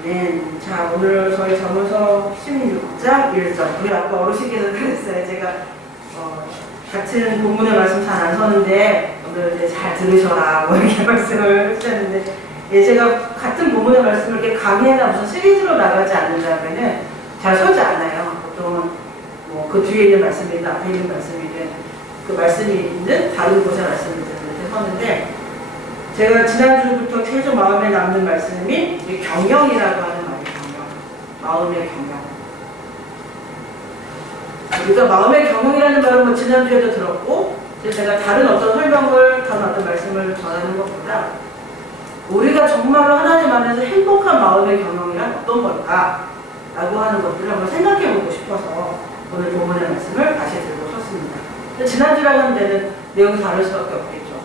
아멘. 자, 오늘 저희 잠언서 16장 1절. 우리 아까 어르신께서 그랬어요. 제가 같은 본문의 말씀 잘 안 서는데 오늘 이제 잘 들으셔라 뭐 이렇게 말씀을 하셨는데, 예, 제가 같은 본문의 말씀을 이렇게 강의나 무슨 시리즈로 나가지 않는다면은 잘 서지 않아요. 보통은 뭐 그 뒤에 있는 말씀이든 앞에 있는 말씀이든 그 말씀이 있는 다른 곳의 말씀이든 이렇게 서는데, 제가 지난주부터 계속 마음에 남는 말씀이 경영이라고 하는 말이에요. 경영. 마음의 경영. 그러니까 마음의 경영이라는 말은 뭐 지난주에도 들었고, 제가 다른 어떤 설명을, 다른 어떤 말씀을 전하는 것보다 우리가 정말로 하나님 안에서 행복한 마음의 경영이란 어떤 걸까? 라고 하는 것들을 한번 생각해 보고 싶어서 오늘 본문의 말씀을 다시 들고 섰습니다. 지난주라는 데는 내용이 다를 수밖에 없겠죠.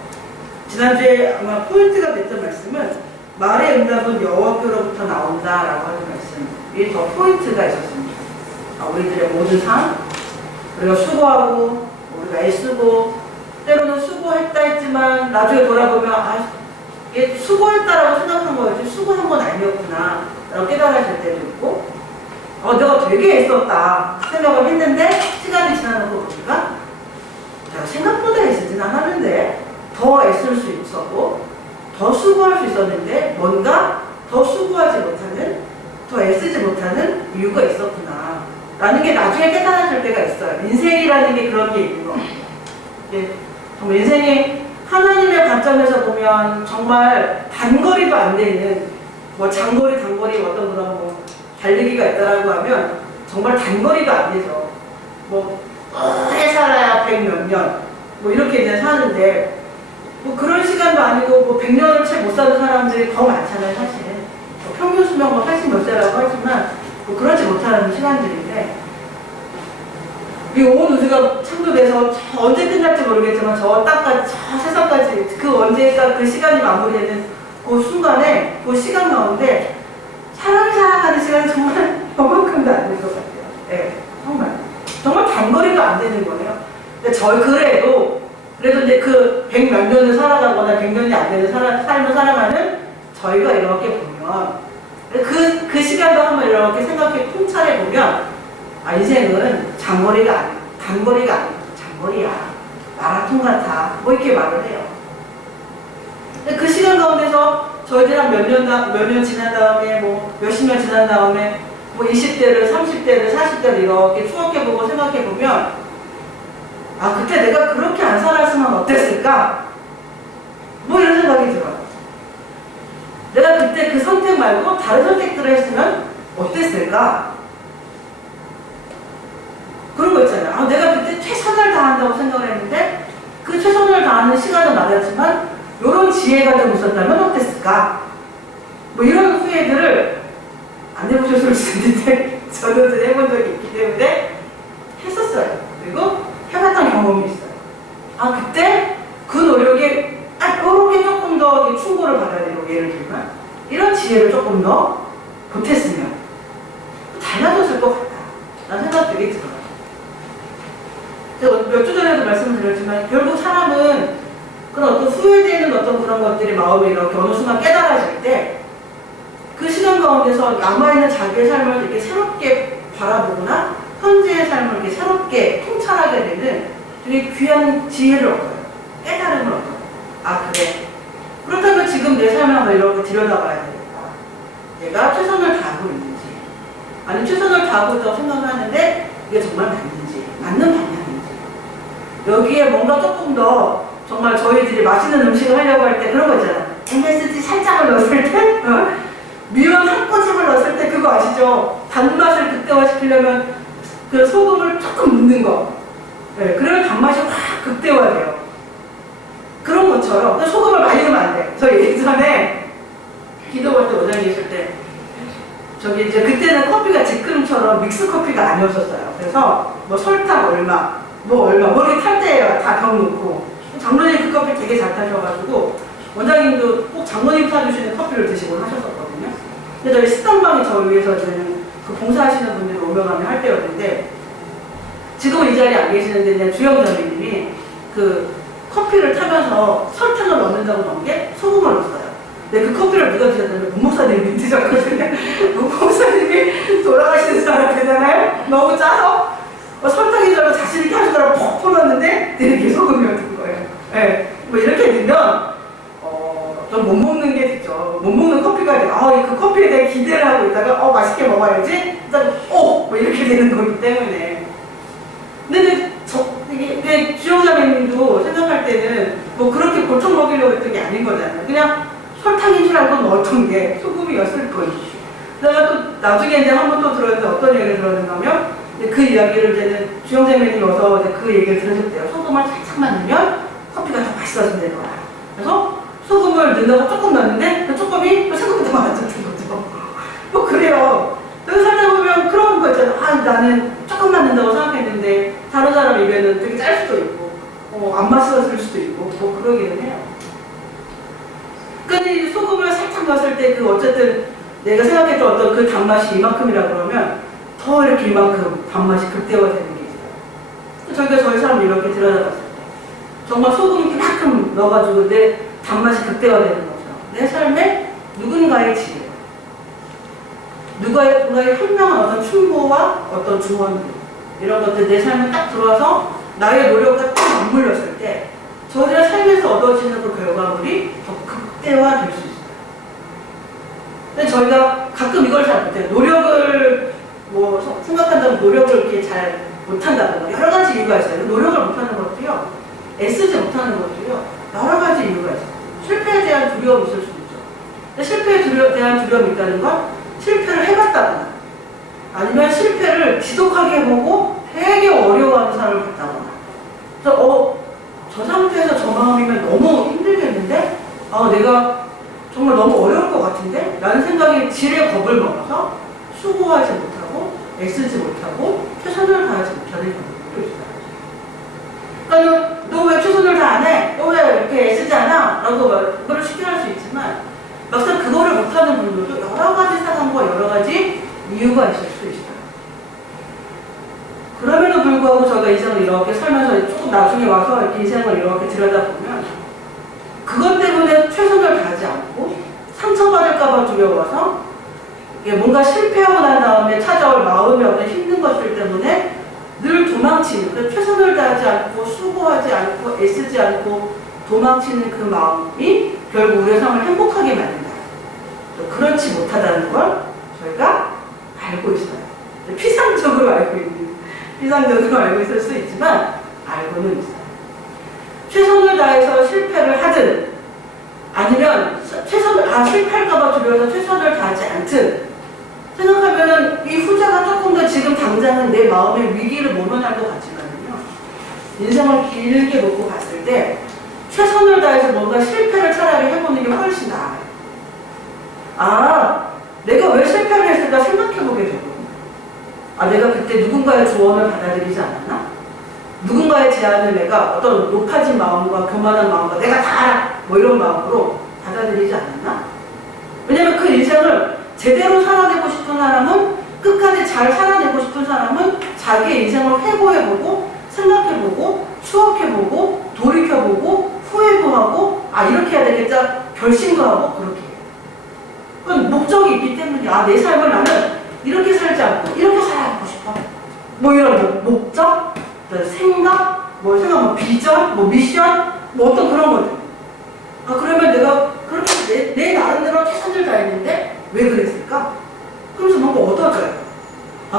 지난주에 아마 포인트가 됐던 말씀은 말의 응답은 여호와께로부터 나온다라고 하는 말씀이 더 포인트가 있었습니다. 우리들의 모든 삶, 우리가 수고하고 우리가 애쓰고 때로는 수고했다 했지만 나중에 돌아보면 이게 수고했다라고 생각한 거였지 수고한 건 아니었구나 라고 깨달아질 때도 있고, 내가 되게 애썼다 생각을 했는데 시간이 지나고 보니까 내가 생각보다 애쓰진 않았는데 더 애쓸 수 있었고 더 수고할 수 있었는데 뭔가 더 수고하지 못하는, 더 애쓰지 못하는 이유가 있었구나 라는 게 나중에 깨달아질 때가 있어요. 인생이라는 게 그런 게 있는 것 같아요. 정말 인생이 하나님의 관점에서 보면 정말 단거리도 안 되는, 뭐 장거리 단거리 어떤 그런 뭐 달리기가 있다라고 하면 정말 단거리도 안 되죠. 뭐 오래 살아야 100 몇 년 뭐 이렇게 이제 사는데, 뭐 그런 시간도 아니고 뭐 100년을 채 못 사는 사람들이 더 많잖아요. 사실 뭐 평균 수명 뭐 80 몇 세라고 하지만 뭐 그렇지 못하는 시간들인데, 이 온 우주가 창조돼서 언제 끝날지 모르겠지만 저 땅까지, 저 세상까지 그 언제가 그 시간이 마무리되는 그 순간에 그 시간 가운데 사람을 살아가는 시간이 정말 요만큼도 안 될 것 같아요. 네, 정말 단거리도 안 되는 거예요. 근데 그래도 이제 그 100 몇 년을 살아가거나 100년이 안 되는 삶을 살아가는 저희가 이렇게 보면 그 시간도 한번 이렇게 생각해 통찰해 보면, 인생은 장거리가 아니고 단거리가 아니고 장거리야, 마라톤 같아 뭐 이렇게 말을 해요. 근데 그 시간 가운데서 저희들 한 몇 년 지난 다음에 뭐 몇십 년 지난 다음에 뭐 20대를 30대를 40대를 이렇게 추억해보고 생각해보면, 그때 내가 그렇게 안 살았으면 어땠을까? 뭐 이런 생각이 들어요. 내가 그때 그 선택 말고 다른 선택들을 했으면 어땠을까? 그런 거 있잖아요. 내가 그때 최선을 다한다고 생각을 했는데 그 최선을 다하는 시간은 맞았지만 이런 지혜가 좀 있었다면 어땠을까? 뭐 이런 후회들을 안 해보셨을 수도 있는데 저도 해본 적이 있기 때문에 했었어요. 그리고 해봤던 경험이 있어요. 그때 그 노력에 이렇게 조금 더 충고를 받아야 되고, 예를 들면 이런 지혜를 조금 더 보탰으면 달라졌을 것 같다 라는 생각들이 들어요. 제가 몇 주 전에도 말씀을 드렸지만 결국 사람은 그런 어떤 후회되는 어떤 그런 것들이 마음에 이렇게 어느 순간 깨달아질 때 그 시간 가운데서 남아있는 자기의 삶을 이렇게 새롭게 바라보거나 현재의 삶을 이렇게 새롭게 통찰하게 되는 되게 귀한 지혜를 얻어요. 깨달음을 얻어요. 그래. 그렇다면 지금 내 삶을 한번 이렇게 들여다봐야 되겠다. 내가 최선을 다하고 있는지, 아니면 최선을 다하고 있다고 생각을 하는데 이게 정말 맞는지, 맞는 방향인지, 여기에 뭔가 조금 더 정말 저희들이 맛있는 음식을 하려고 할 때 그런 거 있잖아요. MSG 살짝을 넣었을 때, 미원 한 꼬집을 넣었을 때 그거 아시죠? 단맛을 극대화시키려면 그 소금을 조금 넣는 거. 네, 그러면 단맛이 확 극대화돼요. 그런 것처럼 소금을 많이 넣으면 안 돼. 저 예전에 기도할 때 원장님 있을 때 이제 그때는 커피가 지금처럼 믹스 커피가 아니었었어요. 그래서 뭐 설탕 얼마 뭐 이렇게 탈 때예요. 다 병 넣고. 장모님 그 커피 되게 잘 타셔가지고 원장님도 꼭 장모님 타주시는 커피를 드시고 하셨었거든요. 근데 저희 식당방에 저 위에서 그 봉사하시는 분들이 오명하면 할 때였는데, 지금은 이 자리에 안 계시는데 그냥 주영자님이 그 커피를 타면서 설탕을 넣는다고 넣은 게 소금을 넣었어요. 근데 그 커피를 누가 드셨다면 문 목사님이 드셨거든요. 문 목사님이 돌아가시는 사람 되잖아요. 너무 짜서 설탕이 들어 자신 있게 하시더라고 퍽 풀었는데 되게 소금이었던 거예요. 네. 뭐 이렇게 되면 좀 못 먹는 게 되죠. 못 먹는 커피가 돼. 그 커피에 대해 기대를 하고 있다가 맛있게 먹어야지. 일단 뭐 이렇게 되는 거기 때문에. 근데 이게 주영자매님도 생각할 때는 뭐 그렇게 고통 먹이려고 했던 게 아닌 거잖아요. 그냥 설탕인 줄 알고 넣었던 게 소금이었을 뿐이지. 그다가 또 나중에 이제 한 번 또 들었는데 어떤 얘기를 들었는가 하면 그 이야기를 이제는 주영자매님이 와서 그 얘기를 들으셨대요. 소금을 살짝만 넣으면 커피가 더 맛있어진다는 거야. 그래서 소금을 넣는다고 조금 넣었는데 그 조금이 생각보다 많아졌던 거죠. 뭐 그래요. 여기 살다 보면 그런 거 있잖아. 나는 조금만 넣는다고 생각했는데 다른 사람 입에는 되게 짤 수도 있고 안 맛있었을 수도 있고 뭐 그러기는 해요. 근데 소금을 살짝 넣었을 때 어쨌든 내가 생각했던 어떤 그 단맛이 이만큼이라 그러면 더 이렇게 이만큼 단맛이 극대화되는 게 있어요. 저희가 저희 사람 이렇게 들여다봤을 때 정말 소금 이만큼 넣어가지고 내 단맛이 극대화되는 거죠. 내 삶에 누군가의 지혜, 누군가의 현명한 어떤 충고와 어떤 조언 이런 것들 내 삶에 딱 들어와서 나의 노력과 딱 맞물렸을 때 저들의 삶에서 얻어지는 그 결과물이 더 극대화될 수 있어요. 근데 저희가 가끔 이걸 잘 못해요. 노력을 뭐 생각한다면 노력을 이렇게 잘 못한다거나 여러 가지 이유가 있어요. 노력을 못하는 것도요, 애쓰지 못하는 것도요, 여러 가지 이유가 있어요. 실패에 대한 두려움이 있을 수 있죠. 근데 실패에 대한 두려움이 있다는 건 실패를 해봤다거나 아니면 실패를 지독하게 해보고 되게 어려워하는 사람을 봤다거나. 그래서 저 상태에서 저 마음이면 너무 힘들겠는데 내가 정말 너무 어려울 것 같은데? 라는 생각이 지레 겁을 먹어서 수고하지 못하고 애쓰지 못하고 최선을 다하지 못하는 경우도 있어요. 그러니까 너 왜 최선을 다 안 해? 너 왜 이렇게 애쓰지 않아? 라고 그걸 쉽게 할 수 있지만 막상 그거를 못하는 분들도 여러 가지 상황과 여러 가지 이유가 있을 수 있어요. 그럼에도 불구하고 저희가 인생을 이렇게 살면서 조금 나중에 와서 이렇게 인생을 이렇게 들여다보면 그것 때문에 최선을 다하지 않고 상처받을까봐 두려워서 뭔가 실패하고 난 다음에 찾아올 마음의 어떤 힘든 것들 때문에 늘 도망치는, 그러니까 최선을 다하지 않고 수고하지 않고 애쓰지 않고 도망치는 그 마음이 결국 우리의 삶을 행복하게 만든다. 그렇지 못하다는 걸 저희가 알고 있어요. 피상적으로 알고 있을 수 있지만 알고는 있어요. 최선을 다해서 실패를 하든 아니면 실패할까봐 두려워서 최선을 다하지 않든 생각하면은 이 후자가 조금 더 지금 당장은 내 마음의 위기를 모면할 것 같지만요. 인생을 길게 놓고 봤을 때 최선을 다해서 뭔가 실패를 차라리 해보는 게 훨씬 나아요. 내가 왜 실패를 했을까 생각해보게 되거든요. 내가 그때 누군가의 조언을 받아들이지 않았나? 누군가의 제안을 내가 어떤 높아진 마음과 교만한 마음과 내가 다 알아! 뭐 이런 마음으로 받아들이지 않았나? 왜냐면 그 인생을 제대로 살아내고 싶은 사람은, 끝까지 잘 살아내고 싶은 사람은 자기의 인생을 회고해보고 생각해보고 추억해보고 돌이켜보고 후회도 하고 이렇게 해야 되겠다 결심도 하고 그렇게 해요. 그건 목적이 있기 때문이야. 내 삶을 나는 이렇게 살지 않고 이렇게 살아가고 싶어. 뭐 이런 목적, 생각, 비전, 미션, 어떤 그런 거죠. 그러면 내가 그렇게 내 나름대로 최선을 다했는데 왜 그랬을까? 그러면서 뭔가 얻어져요.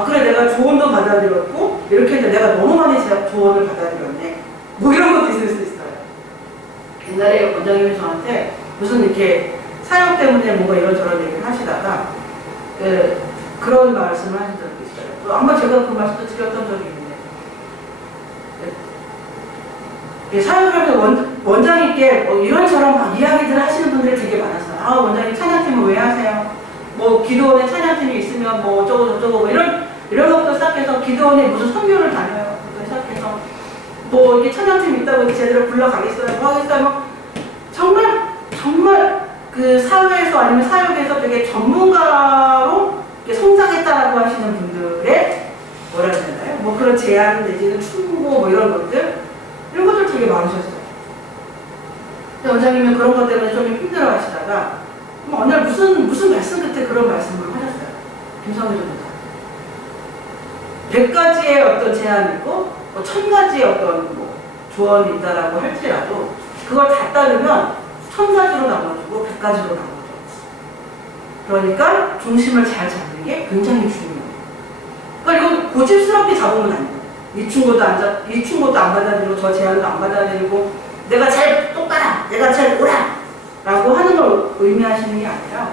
그래, 내가 조언도 받아들였고 이렇게 했는데 내가 너무 많이 조언을 받아들였네. 뭐 이런 것도 있을 수 있어요. 옛날에 원장님이 저한테 무슨 이렇게 사역 때문에 뭔가 이런저런 얘기를 하시다가 그런 말씀을 하신 적이 있어요. 아마 제가 그 말씀도 드렸던 적이 있는데, 사역을 하면서 원장님께 이런저런 막 이야기들을 하시는 분들이 되게 많았어요. 원장님 찬양팀은 왜 하세요? 기도원에 찬양팀이 있으면 어쩌고 저쩌고 이런 것부터 시작해서 기도원에 무슨 선교를 다녀요. 부터 시작해서 이렇게 찬양팀이 있다고 제대로 불러가겠어요? 하겠어요? 정말 그 사회에서 아니면 사역에서 되게 전문가로 성장했다라고 하시는 분들의 뭐라 해야 되나요? 그런 제안 내지는 충고 이런 것들 되게 많으셨어요. 근데 원장님은 그런 것 때문에 좀 힘들어 하시다가 어느 날 무슨 말씀 끝에 그런 말씀을 하셨어요. 김성희 전도사. 100가지의 어떤 제안이 있고, 1000가지의 어떤 조언이 있다라고 할지라도, 그걸 다 따르면 1000가지로 나눠주고 100가지로 나눠줘. 그러니까 중심을 잘 잡는 게 굉장히 중요해요. 그러니까 이건 고집스럽게 잡으면 안 돼요. 이 충고도 안 받아들이고, 저 제안도 안 받아들이고, 내가 잘 똑바라, 내가 잘 오라! 라고 하는 걸 의미하시는 게 아니라,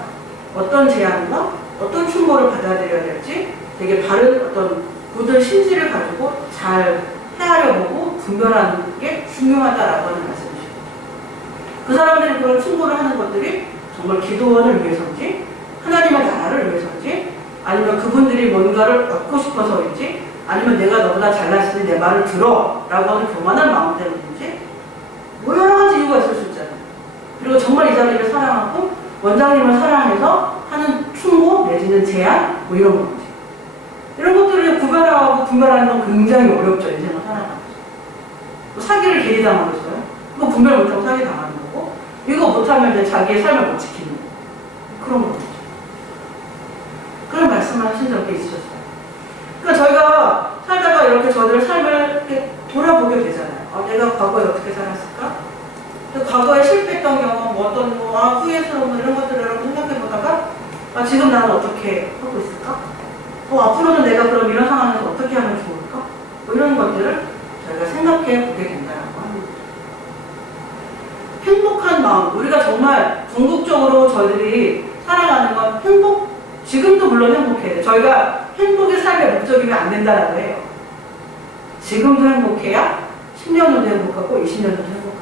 어떤 제안과 어떤 충고를 받아들여야 될지 되게 바른 어떤 굳은 심지를 가지고 잘 헤아려보고 분별하는 게 중요하다라고 하는 말씀이시죠. 그 사람들이 그런 충고를 하는 것들이 정말 기도원을 위해서인지, 하나님의 나라를 위해서인지, 아니면 그분들이 뭔가를 얻고 싶어서인지, 아니면 내가 너보다 잘났으니 내 말을 들어 라고 하는 교만한 마음 때문인지, 뭐 여러 가지 이유가 있을 수 있잖아요. 그리고 정말 이 자리를 사랑하고 원장님을 사랑해서 하는 충고 내지는 제안 뭐 이런 건지, 이런 것들을 구별하고 분별하는 건 굉장히 어렵죠. 인생을 살아가면서. 뭐 사기를 괜히 당하겠어요? 그거 분별 못하고 사기 당하는 거고, 이거 못하면 이제 자기의 삶을 못 지키는 거. 그런 거죠. 그런 말씀을 하신 적이 있으셨어요. 그러니까 저희가 살다가 이렇게 저들의 삶을 이렇게 돌아보게 되잖아요. 내가 과거에 어떻게 살았을까? 과거에 실패했던 경험, 후회스러운 이런 것들을 생각해보다가, 지금 나는 어떻게 하고 있을까? 앞으로는 내가 그럼 이런 상황에서 어떻게 하면 좋을까? 이런 것들을 저희가 생각해 보게 된다고 합니다. 행복한 마음, 우리가 정말 궁극적으로 저희들이 살아가는 건 지금도 물론 행복해야 돼요. 저희가 행복의 삶의 목적이면 안 된다라고 해요. 지금도 행복해야 10년 후도 행복하고 20년 후도 행복해요.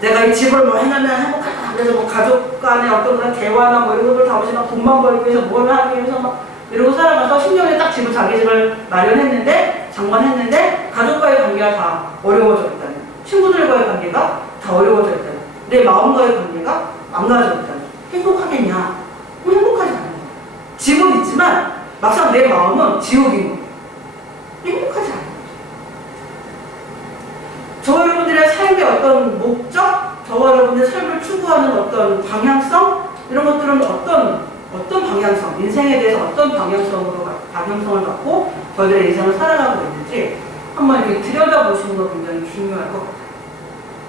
내가 이 집을 해놓으면 행복하다. 그래서 가족 간의 어떤 그런 대화나 이런 것들 다 없이 돈만 벌기 위해서 뭘 하기 위해서 이러고 살아가서 10년에 딱 집을 자기 집을 마련했는데, 장만했는데, 가족과의 관계가 다 어려워져 있다는, 친구들과의 관계가 다 어려워져 있다는, 내 마음과의 관계가 망가져 있다는. 행복하겠냐? 행복하지 않아요. 집은 있지만 막상 내 마음은 지옥인 거예요. 행복하지 않아요. 저와 여러분들의 삶의 어떤 목적, 저와 여러분들의 삶을 추구하는 어떤 방향성, 이런 것들은 어떤 방향성, 인생에 대해서 어떤 방향성을 갖고 저희들의 인생을 살아가고 있는지 한번 이렇게 들여다보시는 거 굉장히 중요할 것 같아요.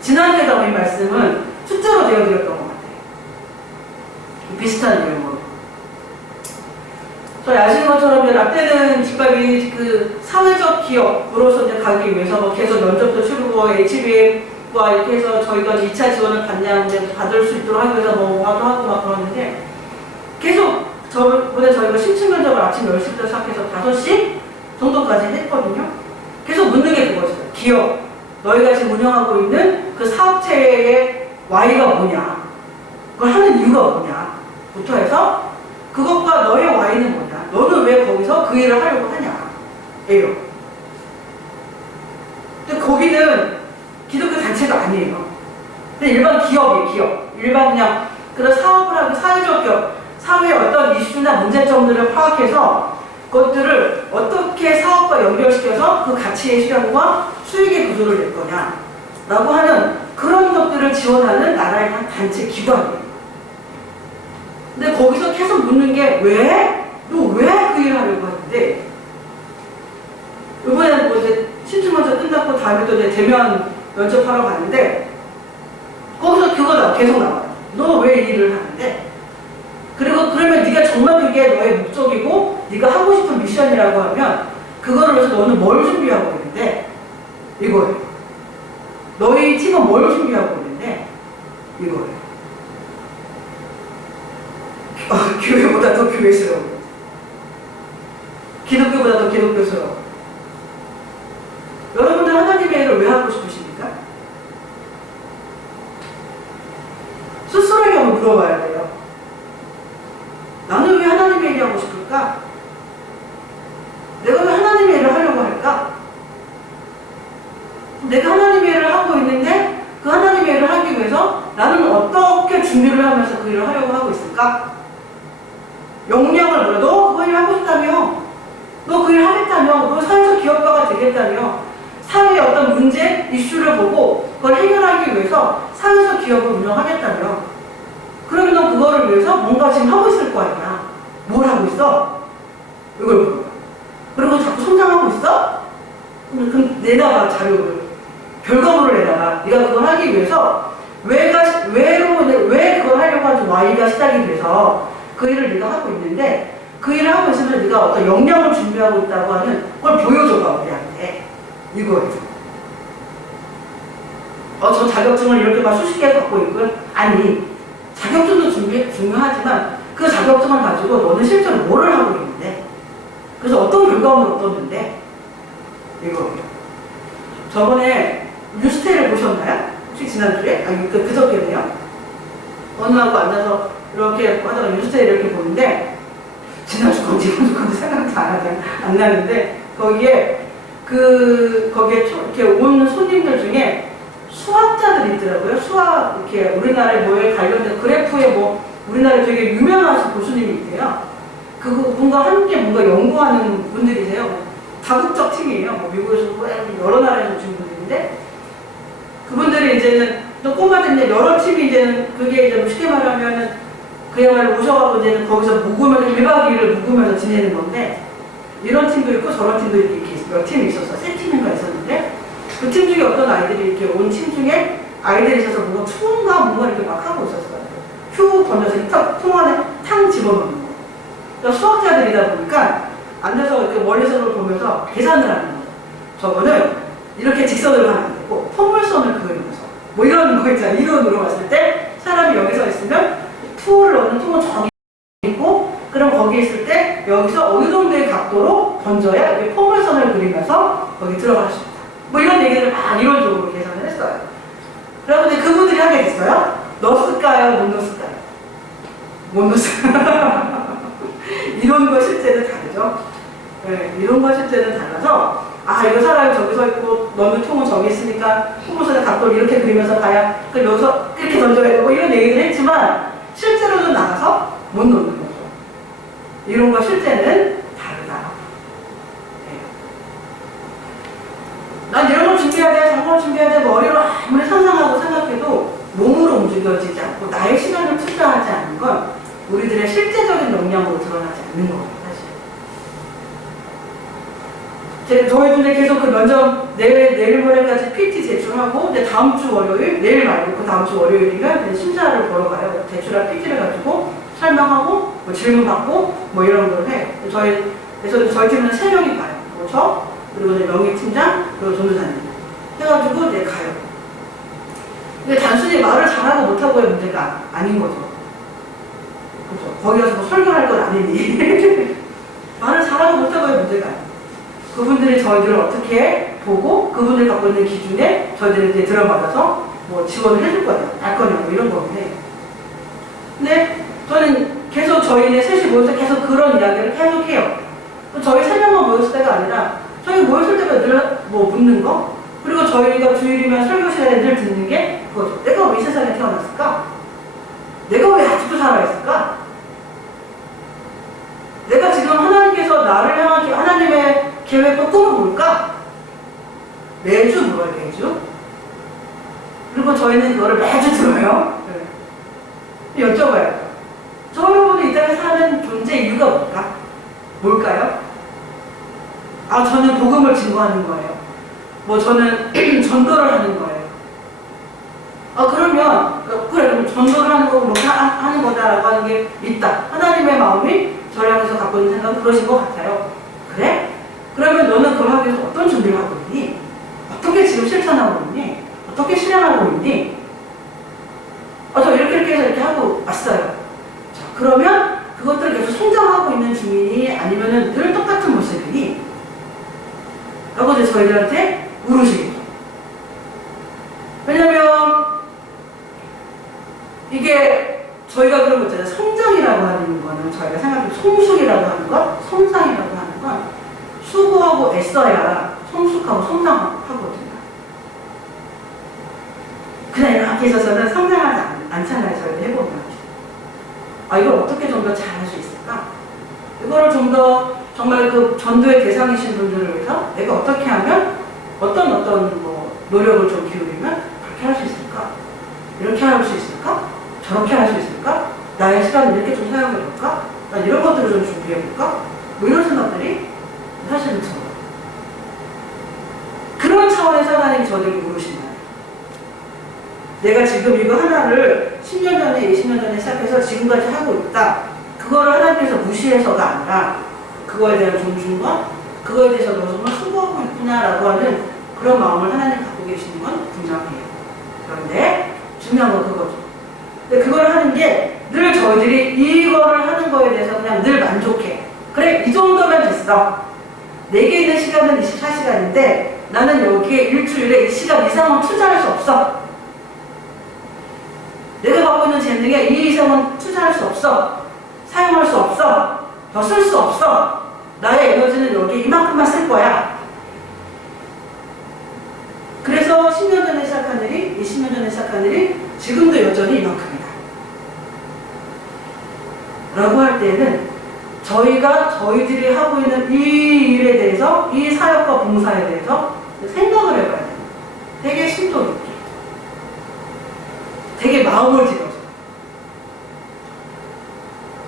지난주에 이 말씀은 숫자로 되어드렸던 것 같아요. 비슷한 내용으로. 저희 아시는 것처럼 라떼는 집밥이 그 사회적 기업으로서 이제 가기 위해서 계속 면접도 치르고 HBM과 이렇게 해서 저희가 2차 지원을 받을 수 있도록 하기 위해서 뭐도 하고 그러는데, 계속 저번에 저희가 심층 면접을 아침 10시부터 시작해서 5시 정도까지 했거든요. 계속 묻는 게 그거죠. 기업, 너희가 지금 운영하고 있는 그 사업체의 Y가 뭐냐, 그걸 하는 이유가 뭐냐 부터 해서 그것과 너의 Y는 뭐냐, 너는 왜 거기서 그 일을 하려고 하냐 예요. 근데 거기는 기독교 단체가 아니에요. 근데 일반 기업이에요. 기업, 일반 그냥 그런 사업을 하고 사회적 기업, 사회의 어떤 이슈나 문제점들을 파악해서 그것들을 어떻게 사업과 연결시켜서 그 가치의 실현과 수익의 구조를 낼 거냐 라고 하는 그런 것들을 지원하는 나라의 한 단체 기관이에요. 근데 거기서 계속 묻는 게 왜? 너 왜 그 일을 하려고 하는데? 이번에는 이제 신청면접 끝났고 다음에 또 이제 대면 면접하러 갔는데 거기서 그거다 계속 나와요. 너 왜 이 일을 하는데? 그리고 그러면 네가 정말 그게 너의 목적이고 네가 하고 싶은 미션이라고 하면 그거를 위해서 너는 뭘 준비하고 있는데? 이거예요. 너희 팀은 뭘 준비하고 있는데? 이거예요. 교회보다 더 교회스러워. 기독교보다 더 기독교스러워. 여러분들 하나님의 일을 왜 하고 싶으십니까? 스스로에게 한번 물어봐야 돼요. 나는 왜 하나님의 일을 하고 싶을까? 내가 왜 하나님의 일을 하려고 할까? 내가 하나님의 일을 하고 있는데 그 하나님의 일을 하기 위해서 나는 어떻게 준비를 하면서 그 일을 하려고 하고 있을까? 역량을 너 그거 일 하고 싶다며, 너 그 일 하겠다며, 너 사회적 기업가가 되겠다며, 사회의 어떤 문제, 이슈를 보고 그걸 해결하기 위해서 사회적 기업을 운영하겠다며, 그러면 넌 그거를 위해서 뭔가 지금 하고 있을 거 아니야. 뭘 하고 있어? 이걸 물어봐. 그리고 자꾸 성장하고 있어? 그럼 내다봐, 자료를. 결과물을 내다가 네가 그걸 하기 위해서 왜 그걸 하려고 하지 Y가 시작이 돼서 그 일을 네가 하고 있는데 그 일을 하고 있으면 네가 어떤 역량을 준비하고 있다고 하는 걸 보여줘봐, 우리한테. 이거예요. 저 자격증을 이렇게 막 수십 개 갖고 있고요. 아니, 자격증도 중요하지만 그 자격증을 가지고 너는 실제로 뭐를 하고 있는데, 그래서 어떤 결과물을 얻었는데, 이거예요. 저번에 뉴스테이를 보셨나요? 혹시 지난주에? 그저께네요. 어느 하고 앉아서 이렇게 하다가 뉴스테이를 이렇게 보는데, 지난주 건지 이번 건지 생각도 안 나는데, 거기에 이렇게 온 손님들 중에 수학자들이 있더라고요. 수학, 이렇게 우리나라에 뭐에 관련된 그래프에 뭐, 우리나라에 되게 유명하신 교수님이 있대요. 그분과 함께 뭔가 연구하는 분들이세요. 다국적 팀이에요. 뭐 미국에서 여러 나라에서 오신 분들인데, 그분들이 이제는 또 꼬마들인데 여러 팀이 이제는 그게 이제 쉽게 말하면은 그야말로 오셔가지고 이제는 거기서 묵으면서 1박 2일을 묵으면서 지내는 건데, 이런 팀도 있고 저런 팀도 이렇게 몇 팀이 있었어. 세 팀인가 있었는데, 그 팀 중에 어떤 아이들이 이렇게 온 팀 중에 아이들이 있어서 뭔가 투인가 뭔가 이렇게 막 하고 있었어요. 휴 던져서 통 안에 탕 집어넣는 거. 그러니까 수학자들이다 보니까 앉아서 이렇게 멀리서를 보면서 계산을 하는 거예요. 저거는 이렇게 직선으로 가면 안 되고 포물선을 그으면서 뭐 이런 거 있잖아요. 이론으로 봤을 때 사람이 여기서 있으면 투를 넣는 통은 저기 있고, 그럼 거기 있을 때 여기서 어느 정도의 각도로 던져야 이렇게 포물선을 그리면서 거기 들어갈 수 있다. 뭐 이런 얘기를 막 이론적으로 계산을 했어요. 그런데 그분들이 하게 됐어요. 넣었을까요? 못 넣었을까요? 못 넣었을까요? 이론과 실제는 다르죠. 네, 이론과 실제는 달라서, 이거 사람이 저기 서 있고 넣는 통은 저기 있으니까 포물선의 각도를 이렇게 그리면서 가야 그럼 여기서 이렇게 던져야 되고 이런 얘기를 했지만 실제로는 나가서 못 넣는 거죠. 이론과 실제는 다르다. 네. 난 이런 걸 준비해야 돼, 저런 걸 준비해야 돼, 머리로 아무리 상상하고 생각해도 몸으로 움직여지지 않고 나의 시간을 투자하지 않는 건 우리들의 실제적인 역량으로 드러나지 않는 거예요. 저희들이 계속 그 면접 내일 모레까지 PT 제출하고, 근데 다음 주 월요일, 내일 말고 그 다음 주 월요일이면 심사를 보러 가요. 제출한 PT를 가지고 설명하고, 뭐 질문 받고, 뭐 이런 걸 해요. 그래서 저희 팀은 3명이 가요. 저, 그리고 이제 명예팀장, 그리고 전도사님. 해가지고 이제 가요. 근데 단순히 말을 잘하고 못하고의 문제가 아닌 거죠. 그죠? 거기 가서 뭐 설교할 건 아니니. 말을 잘하고 못하고의 문제가 아니에요. 그분들이 저희들을 어떻게 보고 그분들이 갖고 있는 기준에 저희들이 이제 들어받아서 뭐 지원을 해줄 거냐, 알 거냐, 뭐 이런 건데. 근데 저는 계속 저희네 셋이 모여서 계속 그런 이야기를 계속 해요. 저희 3명만 모였을 때가 아니라 저희 모였을 때가 늘 뭐 묻는 거, 그리고 저희가 주일이면 설교 시간에 늘 듣는 게 그거죠. 내가 왜 이 세상에 태어났을까? 내가 왜 아직도 살아있을까? 내가 지금 하나님께서 나를 향한 하나님의 계획과 꿈은 뭘까? 매주 물어요, 매주. 그리고 저희는 그거를 매주 들어요. 네. 여쭤봐요. 저 여러분이 이 땅에 사는 존재 이유가 뭘까요? 저는 복음을 증거하는 거예요. 뭐 저는 전도를 하는 거예요. 그러면 그래, 그럼 전도를 하는 거고 뭐 하는 거다라고 하는 게 있다. 하나님의 마음이 저를 향해서 갖고 있는 생각은 그러신 것 같아요. 그래? 그러면 너는 그걸 하기 위해서 어떤 준비를 하고 있니? 어떻게 지금 실천하고 있니? 어떻게 실행하고 있니? 저 이렇게 해서 이렇게 하고 왔어요. 자, 그러면 그것들을 계속 성장하고 있는 중이니 아니면은 늘 똑같은 모습이니? 라고 이제 저희들한테 물으시겠죠. 왜냐면 이게 저희가 그런 거 있잖아요. 성장이라고 하는 거는 저희가 생각하는 성숙이라고 하는 것, 성장이라고 하는 건 수고하고 애써야 성숙하고 성장하거든요. 그냥 이렇게 있어서는 성장하지 않잖아요. 저희들 해보면. 이걸 어떻게 좀 더 잘할 수 있을까? 이거를 좀 더 정말 그 전도의 대상이신 분들을 위해서 내가 어떻게 하면 어떤 뭐 노력을 좀 기울이면 그렇게 할 수 있을까? 이렇게 할 수 있을까? 저렇게 할 수 있을까? 나의 시간을 이렇게 좀 사용해볼까? 난 이런 것들을 좀 준비해볼까? 뭐 이런 생각들이 사실은 들어요. 그런 차원에서 하나님이 저에게 물으신다. 내가 지금 이거 하나를 10년 전에, 20년 전에 시작해서 지금까지 하고 있다. 그거를 하나님께서 무시해서가 아니라 그거에 대한 존중과 그거에 대해서 너 정말 수고하고 있구나라고 하는 그런 마음을 하나님 갖고 계시는 건 분명해요. 그런데 중요한 건 그거죠. 근데 그걸 하는 게 늘 저희들이 이거를 하는 거에 대해서 그냥 늘 만족해. 그래, 이 정도면 됐어. 내게 있는 시간은 24시간인데 나는 여기에 일주일에 이 시간 이상은 투자할 수 없어. 내가 갖고 있는 재능에 이 이상은 투자할 수 없어. 사용할 수 없어. 더 쓸 수 없어. 나의 에너지는 여기 이만큼만 쓸 거야. 그래서 10년 전에 시작한 일이 20년 전에 시작한 일이 지금도 여전히 이만큼이다. 라고 할 때는 저희들이 하고 있는 이 일에 대해서, 이 사역과 봉사에 대해서 생각을 해봐야 돼요. 되게 심도 있게. 되게 마음을 들여서.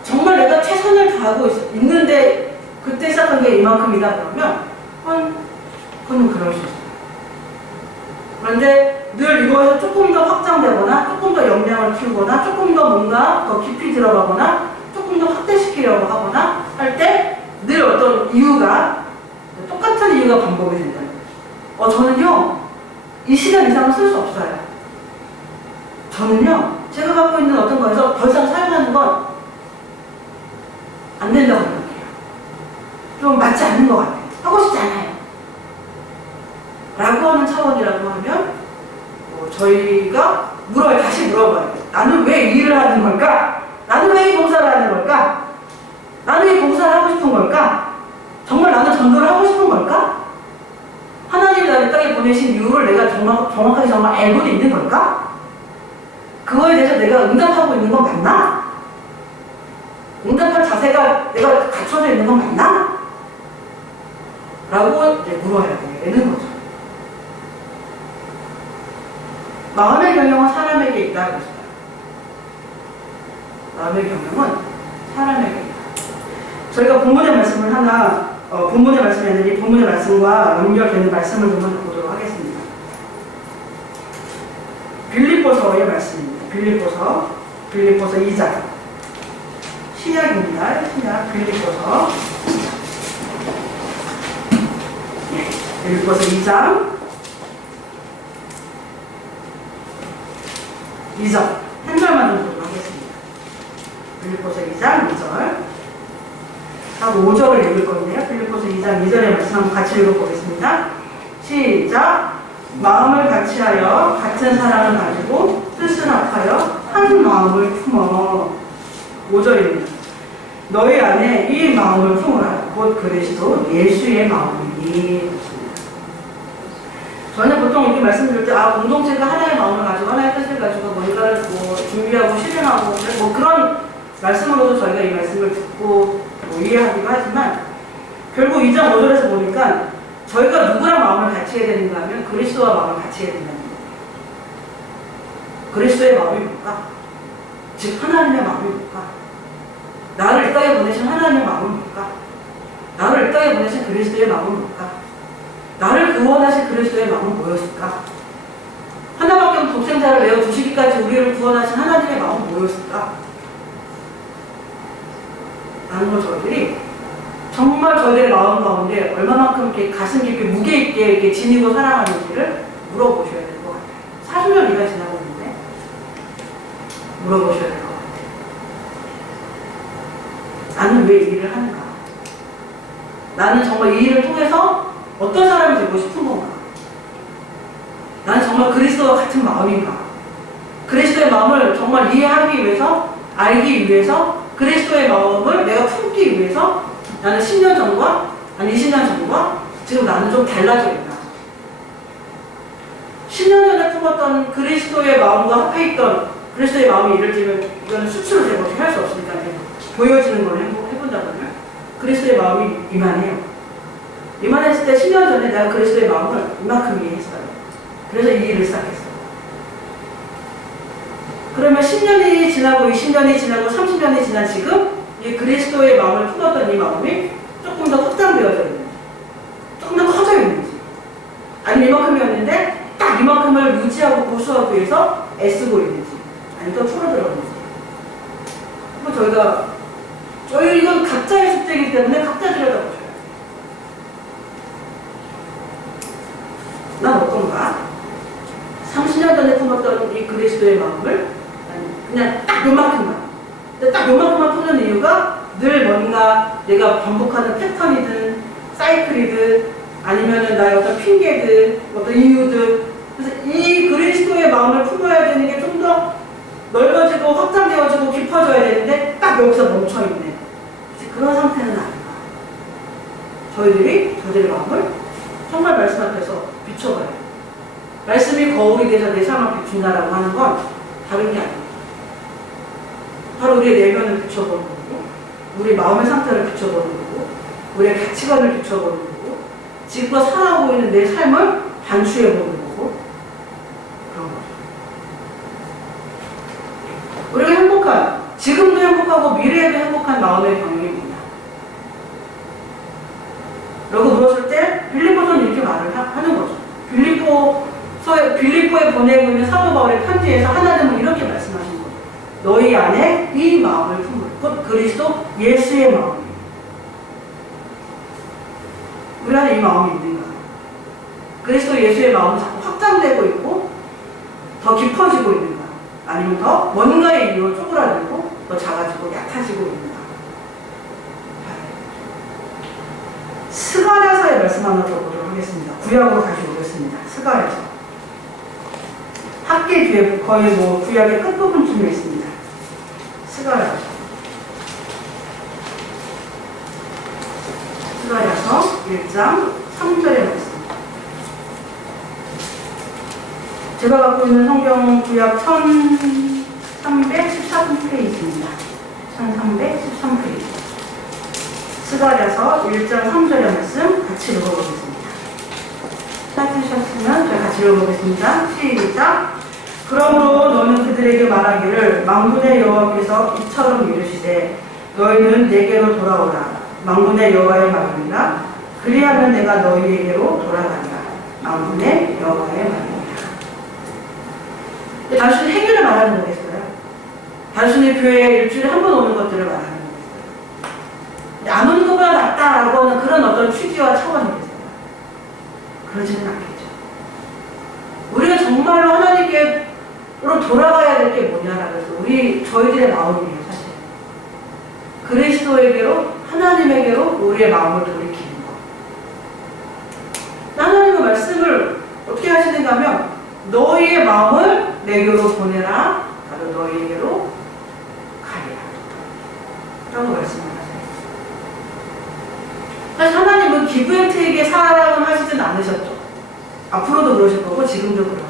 정말 내가 최선을 다하고 있는데 그때 시작한 게 이만큼이다 그러면 그건 그럴 수 있어요. 그런데 늘 이거에서 조금 더 확장되거나 조금 더 역량을 키우거나 조금 더 뭔가 더 깊이 들어가거나 조금 더 확대시키려고 하거나 할 때 늘 어떤 이유가 똑같은 이유가 반복이 된다는 거예요. 저는요 이 시간 이상은 쓸 수 없어요. 저는요 제가 갖고 있는 어떤 거에서 더 이상 사용하는 건 안 된다고 생각해요. 좀 맞지 않는 것 같아요. 하고 싶지 않아요. 라고 하는 차원이라고 하면 저희가 다시 물어봐요. 나는 왜 이 일을 하는 걸까? 나는 왜 이 봉사를 하는 걸까? 나는 이 봉사를 하고 싶은 걸까? 정말 나는 전도를 하고 싶은 걸까? 하나님이 나를 땅에 보내신 이유를 내가 정확하게 알고 있는 걸까? 그거에 대해서 내가 응답하고 있는 건 맞나? 응답할 자세가 내가 갖춰져 있는 건 맞나? 라고 이제 물어야 되는 거죠. 마음의 경영은 사람에게 있다고 했어요. 마음의 경영은 사람에게 있다. 저희가 본문의 말씀을 본문의 말씀이 아니라 이 본문의 말씀과 연결되는 말씀을 좀 보도록 하겠습니다. 빌립보서의 말씀입니다. 빌립보서 2장. 신약입니다. 신약 빌립보서. 빌립보서 2장 2절 한 절만 좀 보도록 하겠습니다. 빌립보서 2장 2절 하고 5절을 읽을 건데요. 빌립보서 2장 2절의 말씀 한번 같이 읽어보겠습니다. 시작. 마음을 같이하여 같은 사랑을 가지고 뜻을 합하여 한 마음을 품어. 5절입니다. 너희 안에 이 마음을 품으라. 곧 그리스도 예수의 마음이니. 저는 보통 이렇게 말씀드릴 때, 공동체가 하나의 마음을 가지고 하나의 뜻을 가지고 뭔가를 준비하고 실행하고 그런 말씀으로도 저희가 이 말씀을 듣고 이해하기도 하지만 결국 2장 5절에서 보니까 저희가 누구랑 마음을 같이 해야 되는가 하면 그리스도와 마음을 같이 해야 된다는 거예요. 그리스도의 마음이 뭘까? 즉 하나님의 마음이 뭘까? 나를 이 땅에 보내신 하나님의 마음은 뭘까? 나를 이 땅에 보내신 그리스도의 마음은 뭘까? 나를 구원하신 그리스도의 마음은 뭐였을까? 하나밖에 없는 독생자를 내어 주시기까지 우리를 구원하신 하나님의 마음은 뭐였을까? 라는 걸 저희들이 정말 저희들의 마음 가운데 얼마만큼 이렇게 가슴 깊게 무게 있게 이렇게 지니고 살아가는지를 물어보셔야 될 것 같아요. 40년 이가 지나고 있는데 물어보셔야 될 것 같아요. 나는 왜 이 일을 하는가? 나는 정말 이 일을 통해서 어떤 사람이 되고 싶은 건가? 나는 정말 그리스도와 같은 마음인가? 그리스도의 마음을 정말 이해하기 위해서, 알기 위해서, 그리스도의 마음을 내가 품기 위해서 나는 10년 전과, 아니 20년 전과 지금 나는 좀 달라져 있나? 10년 전에 품었던 그리스도의 마음과 합해있던 그리스도의 마음이 예를 들면 이거는 수치로 제가 어떻게 할 수 없으니까 보여지는 걸 해본다면 그리스도의 마음이 이만해요. 이만했을 때 10년 전에 내가 그리스도의 마음을 이만큼 이해했어요. 그래서 이 일을 시작했어요. 그러면 10년이 지나고 20년이 지나고 30년이 지난 지금 이 그리스도의 마음을 품었던 이 마음이 조금 더 확장되어져 있는지, 조금 더 커져 있는지, 아니면 이만큼이었는데 딱 이만큼을 유지하고 보수하기 위해서 애쓰고 있는지, 아니면 더 줄어들었는지. 저희 이건 각자의 숙제이기 때문에 각자 들여다보셔요. 난 어떤가? 30년 전에 품었던 이 그리스도의 마음을 그냥 딱 요만큼만, 딱 요만큼만 품는 이유가 늘 뭔가 내가 반복하는 패턴이든 사이클이든 아니면은 나의 어떤 핑계든 어떤 이유든, 그래서 이 그리스도의 마음을 품어야 되는 게 좀 더 넓어지고 확장되어지고 깊어져야 되는데 딱 여기서 멈춰있네. 그런 상태는 아닌가. 저희들의 마음을 정말 말씀 앞에서 비춰봐요. 말씀이 거울이 돼서 내 삶을 비춘다라고 하는 건 다른 게 아닙니다. 바로 우리의 내면을 비춰보는 거고, 우리 마음의 상태를 비춰보는 거고, 우리의 가치관을 비춰보는 거고, 지금껏 살아오고 있는 내 삶을 반추해보는 거고, 그런 거죠. 우리가 행복한, 지금도 행복하고 미래에도 행복한 마음의 경험입니다. 라고 물었을 때 빌립보서는 이렇게 말을 하는 거죠. 빌립보에 보내고 있는 사도 바울의 편지에서 하나님은 이렇게 말씀하신 거죠. 너희 안에 이 마음을 품으라. 곧 그리스도 예수의 마음이에요. 우리 안에 이 마음이 있는가? 그리스도 예수의 마음은 자꾸 확장되고 있고 더 깊어지고 있는가? 아니면 더 뭔가의 이유로 쪼그라들고 더 작아지고 얕아지고 있는가? 스가랴서의 말씀 하나 더 보도록 하겠습니다. 구약으로 다시 오겠습니다. 스가랴서. 학계 뒤에 거의 구약의 끝부분쯤에 있습니다. 스가랴서. 스가랴서 1장 3절의 말씀. 제가 갖고 있는 성경 구약 1313페이지입니다. 1313페이지. 스가랴서 1장 3절의 말씀 같이 읽어보겠습니다. 찾으셨으면 제가 같이 읽어보겠습니다. 시작! 그러므로 너는 그들에게 말하기를 만군의 여호와께서 이처럼 이르시되 너희는 내게로 돌아오라. 만군의 여호와의 말이니라. 그리하면 내가 너희에게로 돌아가리라. 만군의 여호와의 말이니라. 단순히 행위를 말하는 거겠어요. 단순히 교회에 일주일에 한 번 오는 것들을 말하는 거겠어요. 안 오는 것보다 낫다라고 하는 그런 어떤 취지와 차원이겠어요. 그러지는 않겠죠. 우리가 정말로 하나님께로 돌아가야 될 게 뭐냐라고 해서 저희들의 마음이에요, 사실. 그리스도에게로, 하나님에게로 우리의 마음을 돌이키는 거. 하나님의 말씀을 어떻게 하시는가 하면 너희의 마음을 내게로 보내라. 나도 너희에게로 가리라. 라고 말씀을 하세요. 사실 하나님은 기브앤테이크의 사랑을 하시진 않으셨죠. 앞으로도 그러실 거고 지금도 그러세요.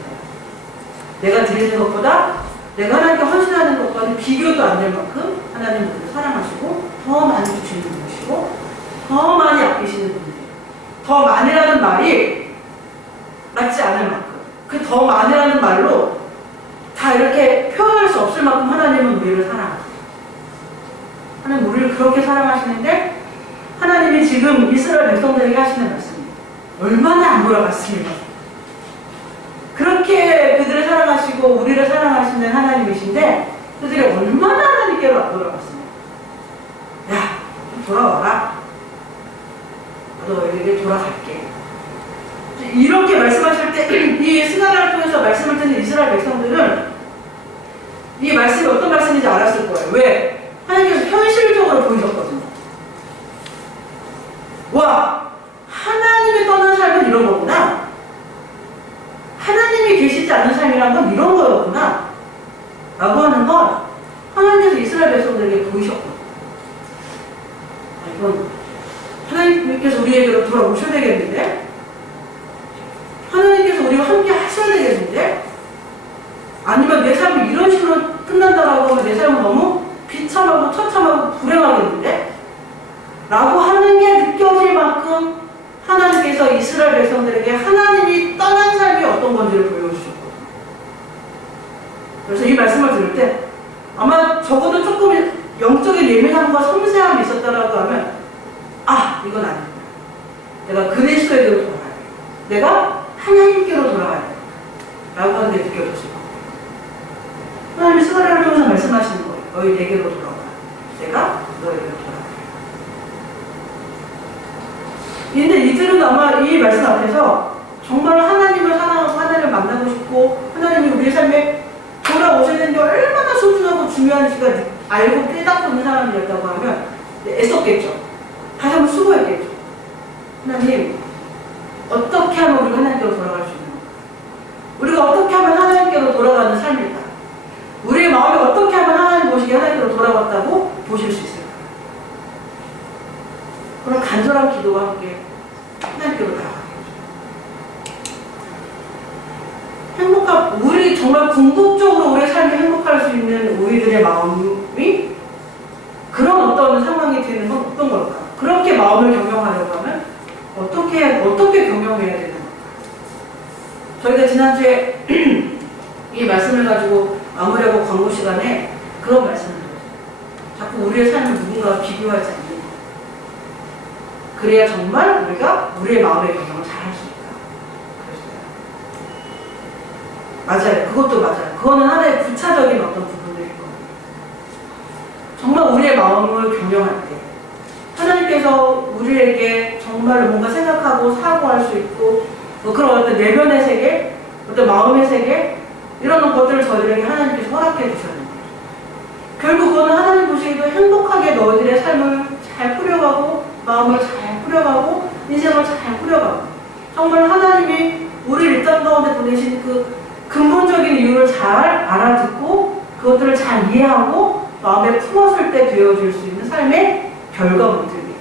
내가 드리는 것보다 내가 하나님께 헌신하는 것과는 비교도 안 될 만큼 하나님은 우리를 사랑하시고 더 많이 주시는 분이시고 더 많이 아끼시는 분이에요. 더 많이라는 말이 맞지 않을 만큼 그 더 많이라는 말로 다 이렇게 표현할 수 없을 만큼 하나님은 우리를 사랑하세요. 하나님 우리를 그렇게 사랑하시는데 하나님이 지금 이스라엘 백성들에게 하시는 말씀이 얼마나 안 돌아갔습니까? 그렇게 그들을 사랑하시고 우리를 사랑하시는 하나님이신데 그들이 얼마나 하나님께로 안 돌아갔습니까? 야, 좀 돌아와라. 나도 너희에게 돌아갈게. 이렇게 말씀하실 때 이 스가랴를 통해서 말씀을 듣는 이스라엘 백성들은 이 말씀이 어떤 말씀인지 알았을 거예요. 왜? 하나님께서 현실적으로 보이셨거든요. 와, 하나님이 떠난 삶은 이런 거구나. 하나님이 계시지 않는 삶이란 건 이런 거였구나. 라고 하는 건 하나님께서 이스라엘 백성들에게 보이셨거든요. 이건 하나님께서 우리에게로 돌아오셔야 되겠는데? 하나님께서 우리와 함께 하셔야 되겠는데? 아니면 내 삶이 이런 식으로 끝난다라고 하면 내 삶은 너무 비참하고 처참하고 불행하겠는데? 라고 하는 게 느껴질 만큼 하나님께서 이스라엘 백성들에게 하나님이 떠난 삶이 어떤 건지를 보여주셨거든요. 그래서 이 말씀을 들을 때 아마 적어도 조금 영적인 예민함과 섬세함이 있었다라고 하면 이건 아닙니다. 내가 그리스도에게로 돌아가야 돼. 내가 하나님께로 돌아가야 돼. 라고 하는 게 느껴졌을 겁니다. 하나님이 스가랴를 통해서 말씀하시는 거예요. 너희 내게로 돌아와. 내가 너희에게로 돌아가. 근데 이들은 아마 이 말씀 앞에서 정말 하나님을 사랑하고 하나님을 만나고 싶고 하나님이 우리 삶에 돌아오시는 게 얼마나 소중하고 중요한지가 알고 깨닫고 있는 사람이었다고 하면 애썼겠죠. 다시 한번 수고했겠죠. 하나님, 어떻게 하면 우리가 하나님께로 돌아갈 수 있는 건가? 우리가 어떻게 하면 하나님께로 돌아가는 삶일까? 우리의 마음이 어떻게 하면 하나님 보시기에 하나님께로 돌아갔다고 보실 수 있을까? 그런 간절한 기도와 함께 하나님께로 나아가게 해주세요. 우리 정말 궁극적으로 우리의 삶이 행복할 수 있는 우리들의 마음이 그런 어떤 상황이 되는 건 어떤 걸까? 그렇게 마음을 경영하려고 하면 어떻게 경영해야 되는 걸까? 저희가 지난주에 이 말씀을 가지고 마무리하고 광고 시간에 그런 말씀을 드렸어요. 자꾸 우리의 삶을 누군가와 비교하지 않는 것. 그래야 정말 우리가 우리의 마음의 경영을 잘 할 수 있다. 그랬어요. 맞아요. 그것도 맞아요. 그거는 하나의 부차적인 어떤 부분일 겁니다. 정말 우리의 마음을 경영할 때 하나님께서 우리에게 정말 뭔가 생각하고 사고할 수 있고 그런 어떤 내면의 세계, 어떤 마음의 세계 이런 것들을 저희들에게 하나님께서 허락해 주셨는데 결국 그거는 하나님 보시기도 행복하게 너희들의 삶을 잘 꾸려가고 마음을 잘 꾸려가고 인생을 잘 꾸려가고 정말 하나님이 우리를 이 땅 가운데 보내신 그 근본적인 이유를 잘 알아듣고 그것들을 잘 이해하고 마음에 품었을 때 되어질 수 있는 삶의 결과물들이에요.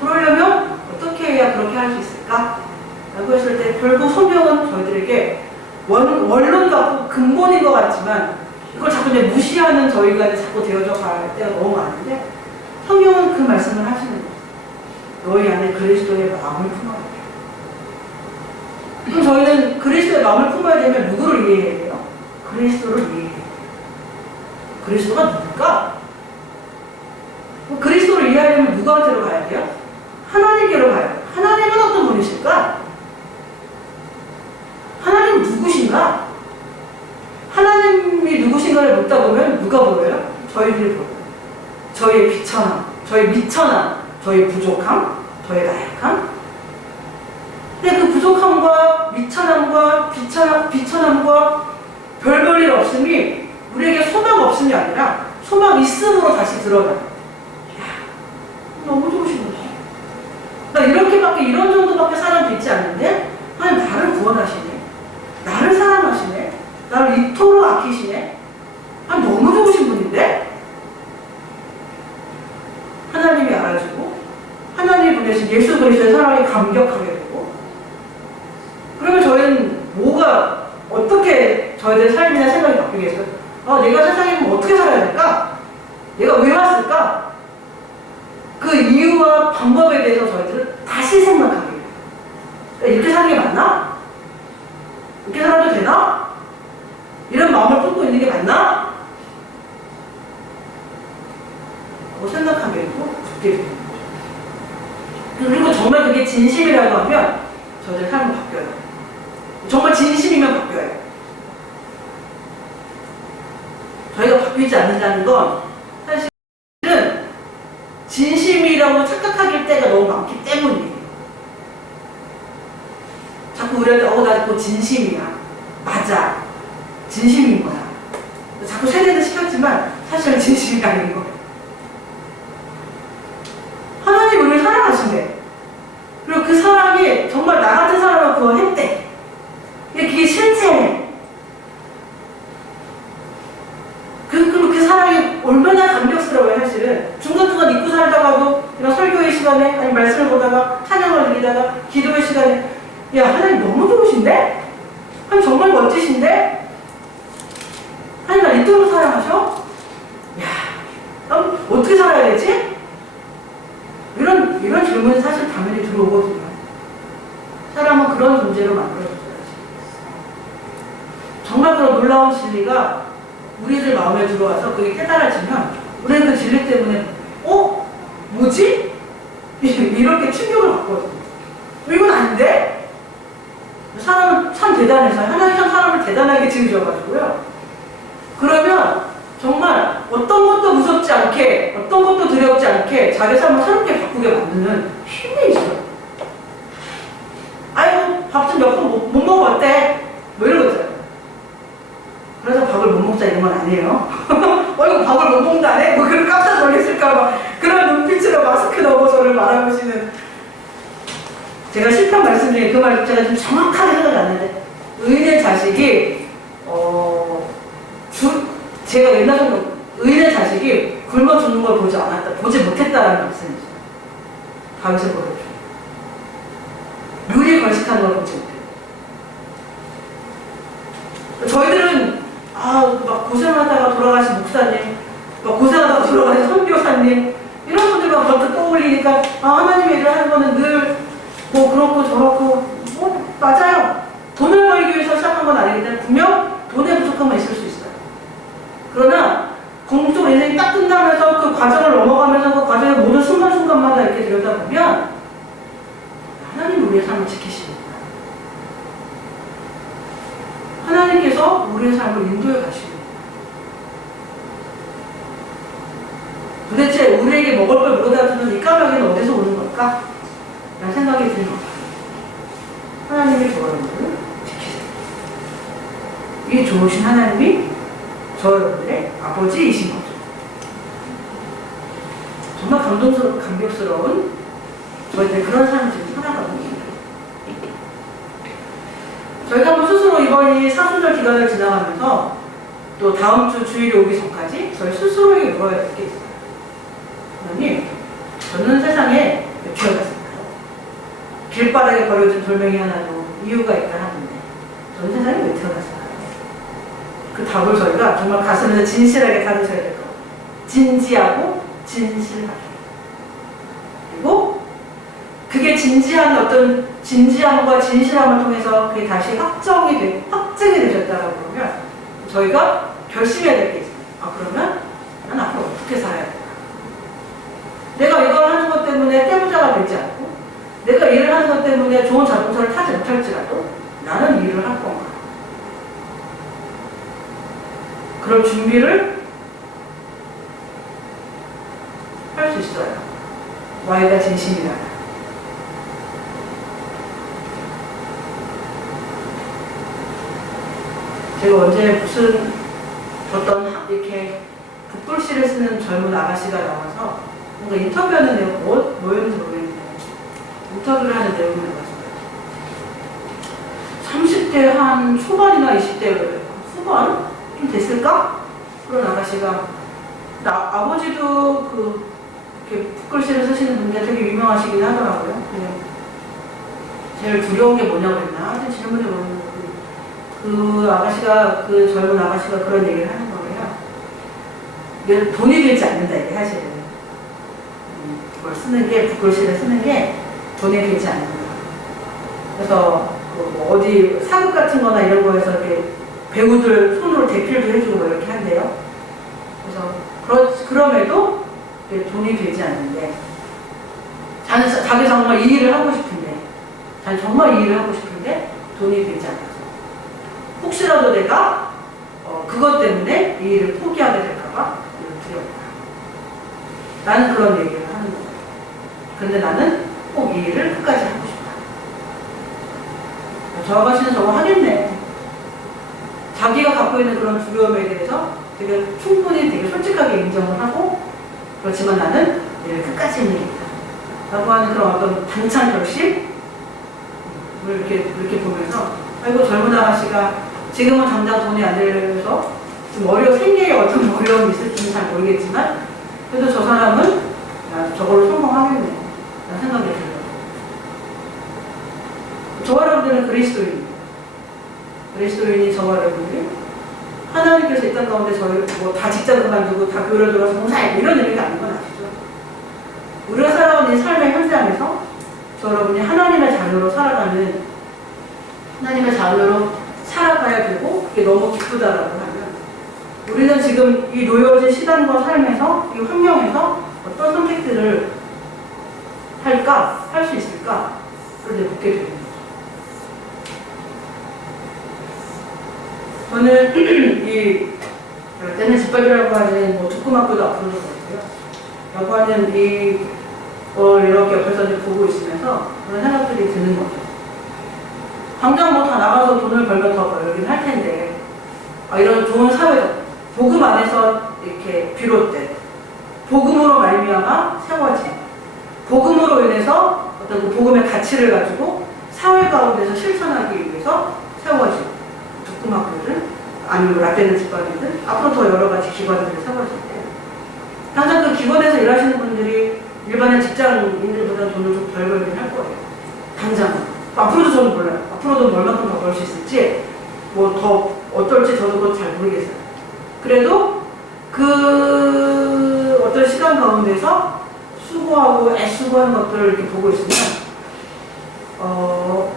그러려면 어떻게 해야 그렇게 할 수 있을까? 라고 했을 때 결국 성경은 저희들에게 원론 같고 근본인 것 같지만 이걸 자꾸 이제 무시하는 저희가 자꾸 되어져 갈 때가 너무 많은데 성경은 그 말씀을 하시는 거예요. 너희 안에 그리스도의 마음을 품어야 돼요. 그럼 저희는 그리스도의 마음을 품어야 되면 누구를 이해해야 돼요? 그리스도를 이해해야 돼요. 그리스도가 누굴까? 그리스도를 이해하려면 누구한테로 가야 돼요? 하나님께로 가야 돼요. 하나님은 어떤 분이실까? 하나님은 누구신가? 하나님이 누구신가를 묻다 보면 누가 보여요? 저희들이 보여요. 저희의 비천함, 저희의 미천함, 저희의 부족함, 저희의 나약함. 근데 그 부족함과 미천함과 비천함과 별 볼 일 없음이 우리에게 소망 없음이 아니라 소망 있음으로 다시 드러나요. 이야, 너무 좋으신 거지. 나 이렇게밖에 이런 정도밖에 사람도 있지 않는데 하나님 나를 구원하시네. 나를 사랑하시네. 나를 이토록 아끼시네. 너무 좋으신 분인데? 하나님이 알아주고 하나님이 보내신 예수 그리스도의 사랑에 감격하게 되고 그러면 저희는 뭐가 어떻게 저희들의 삶이나 생각이 바뀌겠어요? 내가 세상에 뭐 어떻게 살아야 될까? 내가 왜 왔을까? 그 이유와 방법에 대해서 저희들은 다시 생각하게 돼요. 이렇게 사는 게 맞나? 이렇게 살아도 되나? 이런 마음을 품고 있는 게 맞나? 라고 생각하게 되고 굳게 되는 거죠. 그리고 정말 그게 진심이라고 하면 저희들 삶은 바뀌어요. 정말 진심이면 바뀌어요. 저희가 바뀌지 않는다는 건 사실은 진심이라고 착각하길 때가 너무 많기 때문이에요. 자꾸 우리한테 나 그거 진심이야. 맞아. 진심인 거야. 자꾸 세뇌를 시켰지만 사실은 진심이 아닌 거예요. 하나님 우리를 사랑하신대. 그리고 그 사랑이 정말 나 같은 사람을 구원했대. 그게 실제해. 그리고 그 사랑이 얼마나 감격스러워요, 사실은. 중간중간 잊고 살다가도 이런 설교의 시간에, 아니 말씀을 보다가, 찬양을 드리다가, 기도의 시간에, 야, 하나님 너무 좋으신데? 하나님 정말 멋지신데? 하나님 날 이토록 사랑하셔? 야, 난 어떻게 살아야 되지? 이런 질문이 사실 당연히 들어오거든요. 사람은 그런 존재로 만들어졌어요. 정말 그런 놀라운 진리가 우리들 마음에 들어와서 그게 깨달아지면 우리는 그 진리 때문에 뭐지? 이렇게 충격을 받거든요. 이건 안 돼? 사람은 참 대단해서 하나님 참 사람을 대단하게 지으셔가지고요. 그러면 정말 어떤 것도 무섭지 않게 어떤 것도 두렵지 않게 자기 삶을 새롭게 바꾸게 만드는 힘이 있어요. 아이고 밥 좀 몇 번 못 먹어 어때? 뭐 이런 거 있잖아요. 그래서 밥을 못 먹자 이런 건 아니에요. 이거 밥을 못 먹다네? 뭐 그런 깜짝 놀랐을까봐 그런 눈빛으로 마스크 넣고 저를 바라보시는, 제가 실패한 말씀 중에 그 말 제가 좀 정확하게 생각이 안 나는데, 의인의 자식이 제가 옛날 정도 의인의 자식이 굶어 죽는 걸 보지 못했다라는 말씀이죠. 다윗을 보여줘. 묘리 걸식하는 걸 보지 못해요. 저희들은 막 고생하다가 돌아가신 목사님, 막 고생하다가 돌아가신 선교사님 이런 분들만 번뜩 떠올리니까 하나님의 일을 하는 거는 늘 뭐 그렇고 저렇고 맞아요. 돈을 벌기 위해서 시작한 건 아니기 때문에 분명 돈에 부족함은 있을 수 있어요. 그러나 궁극적으로 인생이 딱 끝나면서 그 과정을 넘어가면서 그 과정의 모든 순간순간마다 이렇게 들여다보면 하나님 우리의 삶을 지키십니다. 하나님께서 우리의 삶을 인도해 가십니다. 도대체 우리에게 먹을 걸 물어다 주는 이 까마귀는 어디서 오는 걸까? 라는 생각이 듭니다. 하나님이 저여러분을 지키세요. 이 좋으신 하나님이 저여러분들의 아버지이신 거죠. 정말 감격스러운 저희들 그런 삶을 지금 살아가고 저희가 뭐 스스로 이번이 사순절 기간을 지나가면서 또 다음 주 주일이 오기 전까지 저희 스스로에게 물어야 될 게 있어요. 하나님, 저는 세상에 몇 태어났습니다. 길바닥에 버려진 돌멩이 하나도 이유가 있다 하는데 저는 세상에 왜 태어났을까요? 그 답을 저희가 정말 가슴에서 진실하게 받으셔야 될 거예요. 진지하고 진실하게. 그리고 그게 진지함과 진실함을 통해서 그게 다시 확증이 되셨다라고 그러면 저희가 결심해야 될 게 있어요. 그러면 난 앞으로 어떻게 살아야 될까? 내가 이걸 하는 것 때문에 떼부자가 되지 않고 내가 일을 하는 것 때문에 좋은 자동차를 타지 못할지라도 나는 이 일을 할 건가? 그런 준비를 할 수 있어요. Y가 진심이다. 제가 언제 무슨 어떤 이렇게 북글씨를 쓰는 젊은 아가씨가 나와서 뭔가 인터뷰하는 내용, 뭐였는지 모르겠는데 인터뷰를 하는 내용을 봤어요. 30대 한 초반이나 20대 후반? 좀 됐을까? 그런 아가씨가 아버지도 이렇게 북글씨를 쓰시는 분들 되게 유명하시긴 하더라고요. 제일 두려운 게 뭐냐고 했나? 하여튼 질문을 보면 그 아가씨가, 그 젊은 아가씨가 그런 얘기를 하는 거예요. 이게 돈이 되지 않는다, 이게 사실은. 그걸 쓰는 게, 북글씨를 쓰는 게 돈이 되지 않는다. 그래서 뭐 어디 사극 같은 거나 이런 거에서 이렇게 배우들 손으로 대필도 해주고 뭐 이렇게 한대요. 그래서 그럼에도 돈이 되지 않는데 자기 정말 이 일을 하고 싶은데 자기 정말 이 일을 하고 싶은데 돈이 되지 않아서 혹시라도 내가 그것 때문에 이 일을 포기하게 될까봐 두렵다. 나는 그런 얘기를 하는 거예요. 그런데 나는 꼭 이 일을 끝까지 하고 싶다. 저 아가씨는 저거 하겠네. 자기가 갖고 있는 그런 두려움에 대해서 충분히 되게 솔직하게 인정을 하고, 그렇지만 나는 얘를 끝까지 해내겠다 라고 하는 그런 어떤 당찬 결심을 이렇게 보면서, 아이고 젊은 아가씨가 지금은 당장 돈이 안 들어서 좀 생계에 어떤 어려움이 있을지는 잘 모르겠지만 그래도 저 사람은 저걸로 성공하겠네 라는 생각이 들어요. 저와 여러분들은 그리스도인입니다. 그리스도인이 저와 여러분들이 하나님께서 이 땅 가운데 저희를 다 직장 그만두고 다 교회를 들어서 봉사해 이런 의미가 아닌 건 아시죠? 우리가 살아온 이 삶의 현장에서 저 여러분이 하나님의 자녀로 살아가는, 하나님의 자녀로 살아가야 되고 그게 너무 기쁘다라고 하면 우리는 지금 이 놓여진 시간과 삶에서 이 환경에서 어떤 선택들을 할까? 할 수 있을까? 그걸 이제 묻게 되는 거죠. 저는 이 때는 집밥이라고 하는 뭐 조그맣고도 앞으로도 그렇고요. 라고 하는 이렇게 옆에서 이제 보고 있으면서 그런 생각들이 드는 거죠. 당장 뭐 다 나가서 돈을 벌면 더 벌긴 할 텐데 이런 좋은 사회적 복음 안에서 이렇게 비롯된 복음으로 말미암아 세워진 복음으로 인해서 어떤 그 복음의 가치를 가지고 사회 가운데서 실천하기 위해서 세워진 조그맣거든 아니면 라떼는 집밥이든 앞으로 더 여러 가지 기관들이 세워질 때 당장 그 기관에서 일하시는 분들이 일반의 직장인들보다 돈을 좀 덜 벌긴 할 거예요. 당장은. 앞으로도 저는 몰라요. 앞으로도 얼마큼 더 벌 수 있을지 뭐 더 어떨지 저도 그건 잘 모르겠어요. 그래도 그 어떤 시간 가운데서 수고하고 애쓰고 하는 것들을 이렇게 보고 있으면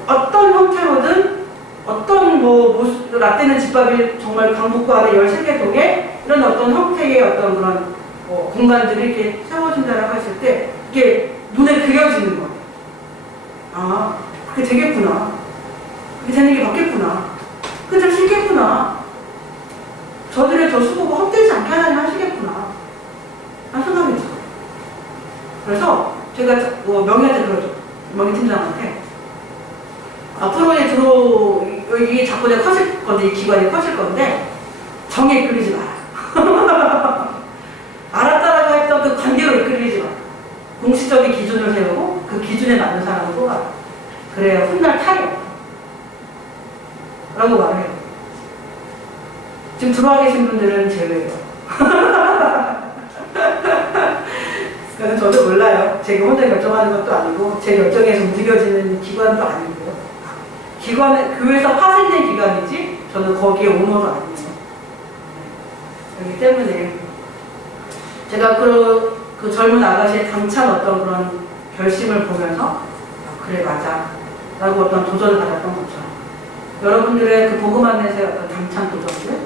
어떤 형태로든 어떤 라떼는 집밥이 정말 강북구 안에 13개 동에 이런 어떤 형태의 어떤 그런 공간들이 이렇게 세워진다라고 했을 때 이게 눈에 그려지는 거예요. 아, 그게 되겠구나. 그게 되는 게 맞겠구나. 그게 좀 싫겠구나. 저들의 저 수고가 헛되지 않게 하나님 하시겠구나. 라는 생각이 들어요. 그래서 제가 명희한테 그러죠. 명희 팀장한테. 앞으로 여기 자꾸 내가 커질 건데, 이 기관이 커질 건데, 정에 이끌리지 마라. 알았다라고 했던 그 관계로 이끌리지 마라. 공식적인 기준을 세우고 그 기준에 맞는 사람을 뽑아라. 그래야 훗날 탈이 없다. 라고 말해요. 지금 들어와 계신 분들은 제외예요. 그래서 저도 몰라요. 제가 혼자 결정하는 것도 아니고 제 결정에서 움직여지는 기관도 아니고요. 기관은 교회에서 파생된 기관이지 저는 거기에 오너도 아니에요. 그렇기 때문에 제가 그 젊은 아가씨의 당찬 어떤 그런 결심을 보면서 그래 맞아 라고 어떤 도전을 받았던 것처럼 여러분들의 그 복음 안에서의 어떤 당찬 도전들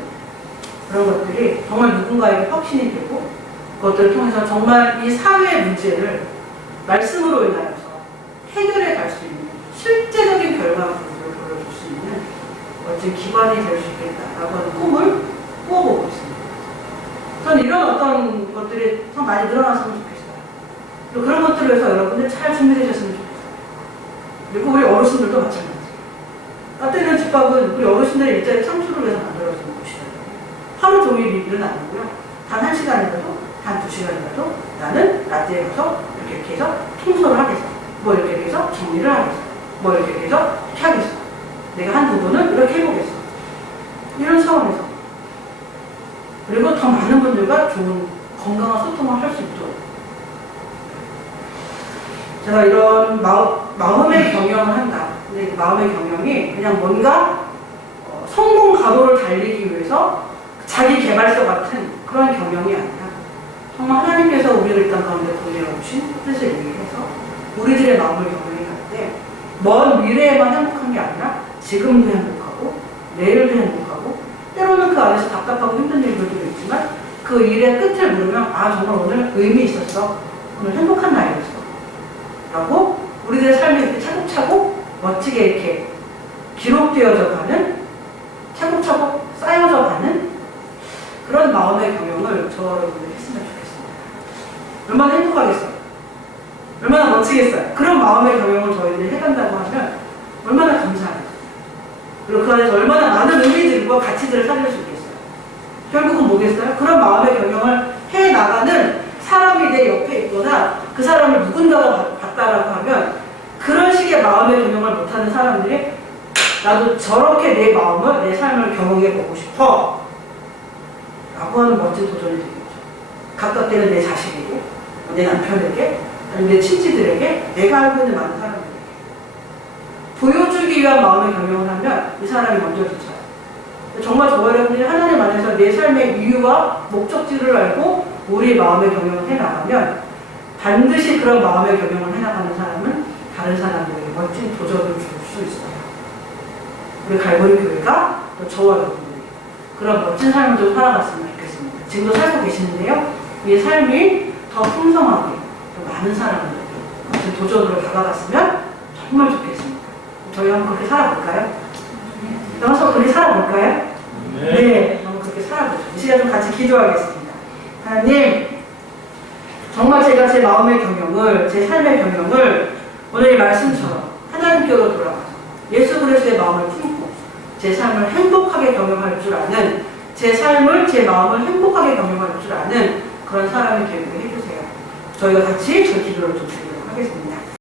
그런 것들이 정말 누군가에게 확신이 되고 그것들을 통해서 정말 이 사회의 문제를 말씀으로 인하여서 해결해 갈 수 있는 실제적인 결과물을 보여줄 수 있는 멋진 기관이 될 수 있겠다라고 하는 꿈을 꾸어보고 있습니다. 저는 이런 어떤 것들이 더 많이 늘어났으면 좋겠어요. 그리고 그런 것들을 위해서 여러분들 잘 준비되셨으면 좋겠어요. 그리고 우리 어르신들도 마찬가지예요. 라떼는 집밥은 우리 어르신들의 일자리 창출을 위해서 만들어진 곳이잖아요. 하루 종일 일은 아니고요. 단 1시간이라도, 단 2시간이라도 나는 라떼에 가서 이렇게 해서 청소를 하겠어. 뭐 이렇게 해서 정리를 하겠어. 뭐 이렇게 해서 이렇게 하겠어. 내가 한 부분은 이렇게 해보겠어. 이런 차원에서. 그리고 더 많은 분들과 좋은 건강한 소통을 할 수 있도록. 제가 이런 마음의 경영을 한다. 근데 그 마음의 경영이 그냥 뭔가 성공 가도를 달리기 위해서 자기 개발서 같은 그런 경영이 아니라 정말 하나님께서 우리를 이 땅 가운데 보내오신 뜻을 위해서 우리들의 마음을 경영해 갈 때 먼 미래에만 행복한 게 아니라 지금도 행복하고 내일도 행복하고 때로는 그 안에서 답답하고 힘든 일들도 있지만 그 일의 끝을 물으면 정말 오늘 의미 있었어. 오늘 행복한 날이었어. 라고 우리들의 삶이 이렇게 차곡차곡 멋지게 이렇게 기록되어져 가는 차곡차곡 쌓여져 가는 그런 마음의 경영을 저 여러분들이 했으면 좋겠습니다. 얼마나 행복하겠어요? 얼마나 멋지겠어요? 그런 마음의 경영을 저희들이 해간다고 하면 얼마나 감사해요. 그리고 그 안에서 얼마나 많은 의미들과 가치들을 살릴 수 있겠어요. 결국은 뭐겠어요? 그런 마음의 경영을 해나가는 사람이 내 옆에 있거나 그 사람을 누군가가 봤다라고 하면 그런 식의 마음의 경영을 못하는 사람들이 나도 저렇게 내 마음을, 내 삶을 경영해보고 싶어 라고 하는 멋진 도전이 되겠죠. 각각 때는 내 자식에게, 내 남편에게, 아니면 내 친지들에게, 내가 알고 있는 많은 사람들에게 보여주기 위한 마음의 경영을 하면 이 사람이 먼저 뒤쳐요. 정말 저 여러분들이 하나님 안에서 내 삶의 이유와 목적지를 알고 우리의 마음의 경영을 해나가면 반드시 그런 마음의 경영을 해나가는 사람은 다른 사람들에게 멋진 도전을 줄 수 있어요. 우리 갈보리 교회가 또 저와 여러분들이 그런 멋진 삶을 좀 살아갔으면 좋겠습니다. 지금도 살고 계시는데요. 이 삶이 더 풍성하게 더 많은 사람들에게 멋진 도전으로 다가갔으면 정말 좋겠습니다. 저희 한번 그렇게 살아볼까요? 여기서 그렇게 살아볼까요? 네, 한번 그렇게 살아보죠. 이 시간 좀 같이 기도하겠습니다. 하나님, 정말 제가 제 마음의 경영을, 제 삶의 경영을 오늘 이 말씀처럼 하나님께로 돌아가서 예수 그리스도의 마음을 품고 제 삶을 행복하게 경영할 줄 아는, 제 삶을, 제 마음을 행복하게 경영할 줄 아는 그런 사람이 되게 해주세요. 저희가 같이 그 기도를 좀 드리도록 하겠습니다.